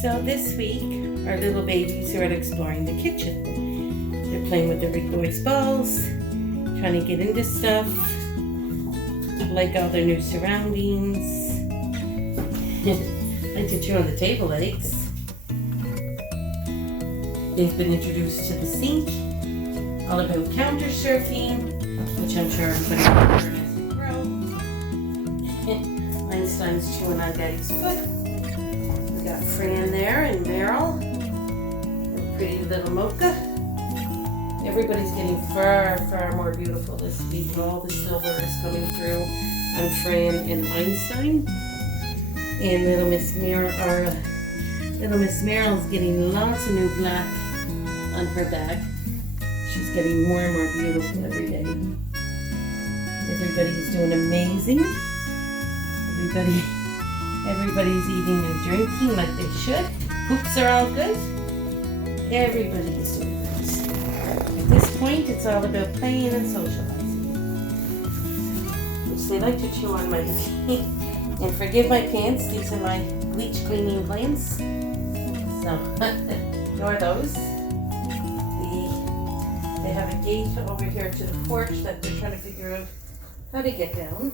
So this week, our little babies are out exploring the kitchen. They're playing with the big boys' balls, trying to get into stuff, like all their new surroundings. Like to chew on the table legs. They've been introduced to the sink, all about counter surfing, which I'm sure I'm putting on as they grow. Einstein's chewing on Daddy's foot. We got Fran there and Meryl and pretty little Mocha. Everybody's getting far, far more beautiful this week. All the silver is coming through on Fran and Einstein. And little Miss Meryl's getting lots of new black on her back. She's getting more and more beautiful every day. Everybody's doing amazing. Everybody's eating and drinking like they should. Pups are all good. Everybody's doing good. At this point, it's all about playing and socializing. Which they like to chew on my feet. And forgive my pants, these are my bleach cleaning plants. So, ignore those. They have a gate over here to the porch that they're trying to figure out how to get down.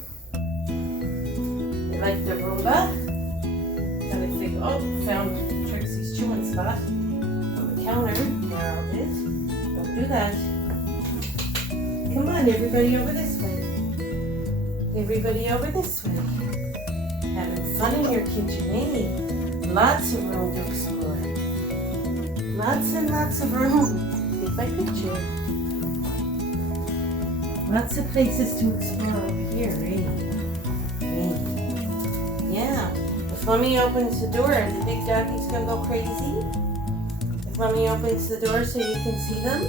They like the Roomba. Trying to figure, found Trixie's chewing spot on the counter where I did. Don't do that. Come on, everybody over this way. Everybody over this way. Having fun in your kitchen, eh? Lots of room to explore. Lots and lots of room. Take my picture. Lots of places to explore over here, eh? Yeah. If Mommy opens the door, the big doggies gonna go crazy. If Mommy opens the door so you can see them,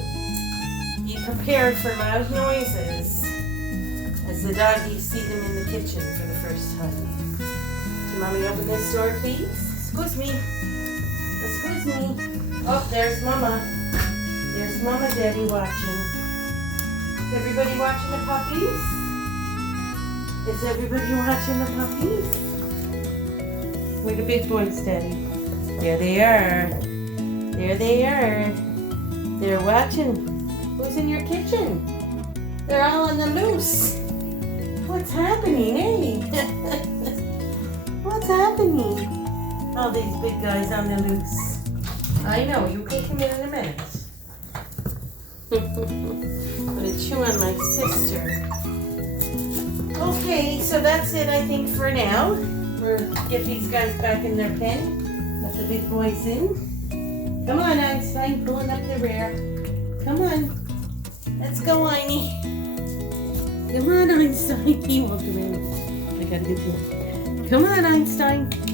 be prepared for loud noises as the doggies see them in the kitchen for the first time. Can Mommy open this door, please? Excuse me. Excuse me. Oh, there's Mama. There's Mama Daddy watching. Is everybody watching the puppies? Is everybody watching the puppies? Where the big boys, Daddy? There they are. There they are. They're watching. Who's in your kitchen? They're all on the loose. What's happening, eh? What's happening? All these big guys on the loose. I know, you can come in a minute. I'm gonna chew on my sister. Okay, so that's it, I think, for now. We'll get these guys back in their pen. Let the big boys in. Come on, Einstein, pulling up the rear. Come on. Let's go, Einie. Come on, Einstein. He won't come in. I gotta get you. Come on, Einstein.